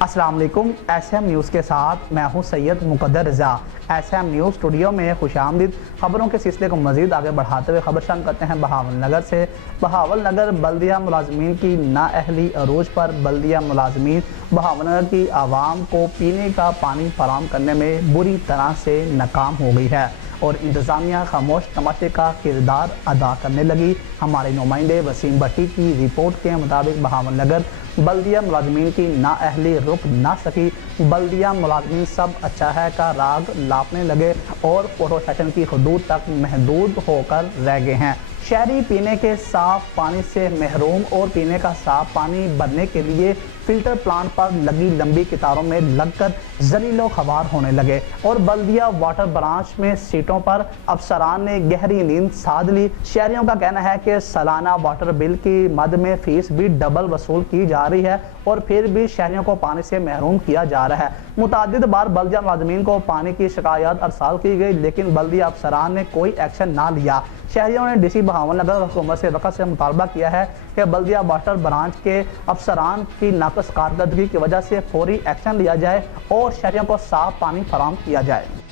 السلام علیکم، S M news کے ساتھ میں ہوں سید مقدر رضا۔ ایس ایم نیوز اسٹوڈیو میں خوش آمدید۔ خبروں کے سلسلے کو مزید آگے بڑھاتے ہوئے خبر شامل کرتے ہیں بہاول نگر سے۔ بہاول نگر بلدیہ ملازمین کی نااہلی عروج پر بلدیہ ملازمین بہاول نگر کی عوام کو پینے کا پانی فراہم کرنے میں بری طرح سے ناکام ہو گئی ہے اور انتظامیہ خاموش تماشے کا کردار ادا کرنے لگی۔ ہمارے نمائندے وسیم بھٹی کی رپورٹ کے مطابق بہاول نگر بلدیہ ملازمین کی نااہلی رک نہ سکی۔ بلدیہ ملازمین سب اچھا ہے کا راگ لاپنے لگے اور فوٹو سیشن کی حدود تک محدود ہو کر رہ گئے ہیں۔ شہری پینے کے صاف پانی سے محروم اور پینے کا صاف پانی بھرنے کے لیے فلٹر پلانٹ پر لگی لمبی قطاروں میں لگ کر ذلیل و خوار ہونے لگے اور بلدیہ واٹر برانچ میں سیٹوں پر افسران نے گہری نیند سادھ لی۔ شہریوں کا کہنا ہے کہ سالانہ واٹر بل کی مد میں فیس بھی ڈبل وصول کی جا رہی ہے اور پھر بھی شہریوں کو پانی سے محروم کیا جا رہا ہے۔ متعدد بار بلدیہ ملازمین کو پانی کی شکایات ارسال کی گئی لیکن بلدیہ افسران نے کوئی ایکشن نہ لیا۔ شہریوں نے ڈی سی بہاول نگر حکومت سے وقت سے مطالبہ کیا ہے کہ بلدیہ واٹر برانچ کے افسران کی ناقص کارکردگی کی وجہ سے فوری ایکشن لیا جائے اور شہریوں کو صاف پانی فراہم کیا جائے۔